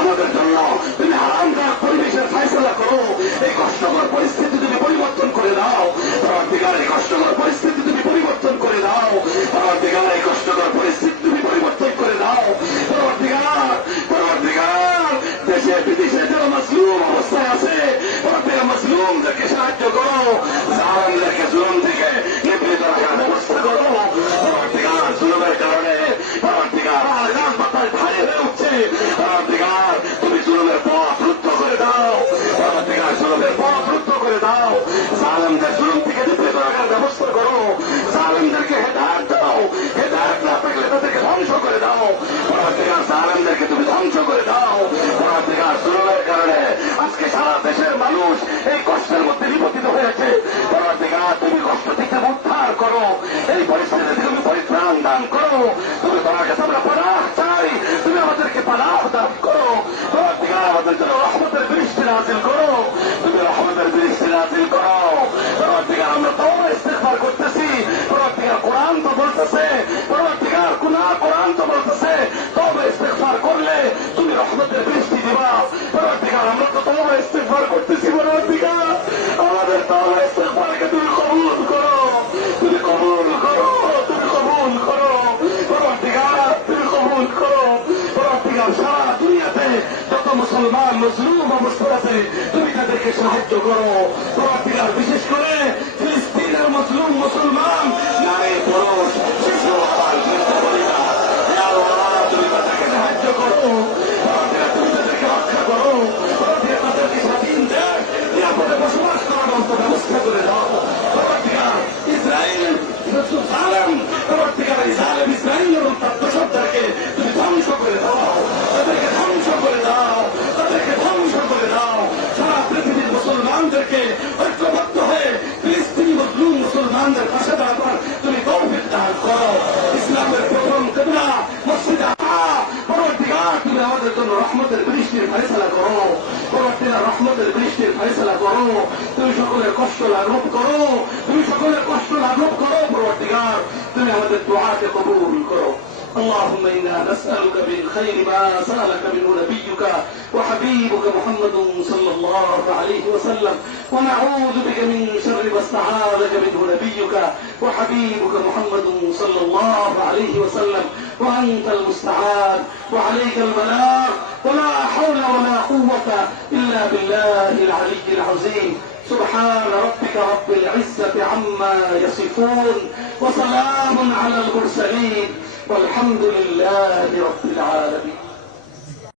আমাদের জন্য তুমি আরামদায়ক পরিবেশের ফয়সালা করো। এই কষ্টকর পরিস্থিতি তুমি পরিবর্তন করে দাও পরবর্তীকালে, এই কষ্টকর পরিস্থিতি তুমি পরিবর্তন করে দাও পরবর্তীকালে, এই কষ্টকর পরিস্থিতি তুমি পরিবর্তন করে দাও পরবর্তীকাল। দেশে বিদেশে যারা মাজলুম অবস্থায় আছে পরবর্তীকাল মাজলুমদেরকে সাহায্য করো, জালেমদেরকে জুলুম থেকে নিবৃত রাখার ব্যবস্থা করো পরবর্তীকাল। জুলুমের কারণে পরবর্তীকাল রাজপথে ভারী হয়ে উঠছে পরবর্তীকাল, তুমি জুলুমের পথ রুদ্ধ করে দাও পরবর্তীকাল, জুলুমের পথ রুদ্ধ করে দাও। জালেমদের জুলুম থেকে নিবৃত রাখার ব্যবস্থা করো, জালেমদেরকে হেদায়েত দাও, হেদায়েত না থাকলে তাদেরকে ধ্বংস করে দাও পরবর্তীকাল, জালেমদেরকে তুমি ধ্বংস করে দাও পরবর্তীকাল। জুলুমের কারণে আজকে সারা দেশের মানুষ এই কষ্টের মধ্যে নিপতিত হয়েছে পরবর্তীকাল, তুমি কষ্ট থেকে উদ্ধার করো, এই পরিস্থিতি থেকে তুমি পরিত্রাণ দান করো। তুমি তোমার কাছে আমরা পানাহ চাই, তুমি আমাদেরকে পানাহ দান করো পরবর্তীকাল, আমাদের জন্য রহমতের বৃষ্টি নাযিল করো, তুমি রহমতের বৃষ্টি নাযিল করো পরবর্তীকাল। আমরা তওবা ইস্তিগফার করতেছি পরবর্তীকাল, কোরআন তো বলতেছে পরবর্তীকাল, কোরআন তো বলতেছে তওবা ইস্তিগফার করলে তুমি রহমতের বৃষ্টি দিবা পরবর্তীকাল। আমরা তো তওবা ইস্তিগফার করতেছি পরবর্তীকাল, আমাদের তওবা ইস্তিগফারকে তুমি কবুল করো, তুমি কবুল করো, তুমি কবুল করো পরবর্তীকাল, তুমি কবুল করো পরবর্তীকাল। সারা দুনিয়াতে যত মুসলমান মজলুম অবস্থায় আছে তুমি তাদেরকে সাহায্য করো পরবর্তীকাল, বিশেষ করে ফিলিস্তিনের মজলুম মুসলমান নারী পুরুষ শিশু আবাল বৃদ্ধ বনিতা, তুমি তাদেরকে সাহায্য করো পরবর্তীকাল, তুমি তাদেরকে রক্ষা করো পরবর্তীকাল, তাদেরকে স্বাধীন দেশ নিরাপদে বসবাস করার মতো ব্যবস্থা করে দাও পরবর্তীকাল। ইসরায়েল জালেম পরবর্তীকাল, জালেম ইসরায়েল এবং তার দোসরদেরকে তুমি ধ্বংস করে দাও, তাদেরকে ধ্বংস করে দাও, তাদেরকে ধ্বংস করে দাও। সারা পৃথিবীর মুসলমানদেরকে ঐক্যবদ্ধ হয়ে ফিলিস্তিনি মজলুম মুসলমানদের পাশে দাঁড়াবার তুমি তৌফিক দান করো। ইসলামের প্রথম কিবলা মসজিদে আকসা পরবর্তীকাল, তুমি আমাদের জন্য রহমতের বৃষ্টির ফয়সালা করো পরবর্তীকাল, রহমতের বৃষ্টির ফয়সালা করো। তুমি সকলের কষ্ট লাঘব করো, তুমি সকলের কষ্ট লাঘব করো পরবর্তীকাল, তুমি আমাদের দুআকে কবুল করো। اللهم إنا نسألك من خير ما سألك منه نبيك وحبيبك محمد صلى الله عليه وسلم، ونعوذ بك من شر ما استعاذك منه نبيك وحبيبك محمد صلى الله عليه وسلم، وأنت المستعان وعليك البلاغ، ولا حول ولا قوة إلا بالله العلي العظيم. سبحان ربك رب العزة عما يصفون، وسلام على المرسلين، والحمد لله رب العالمين.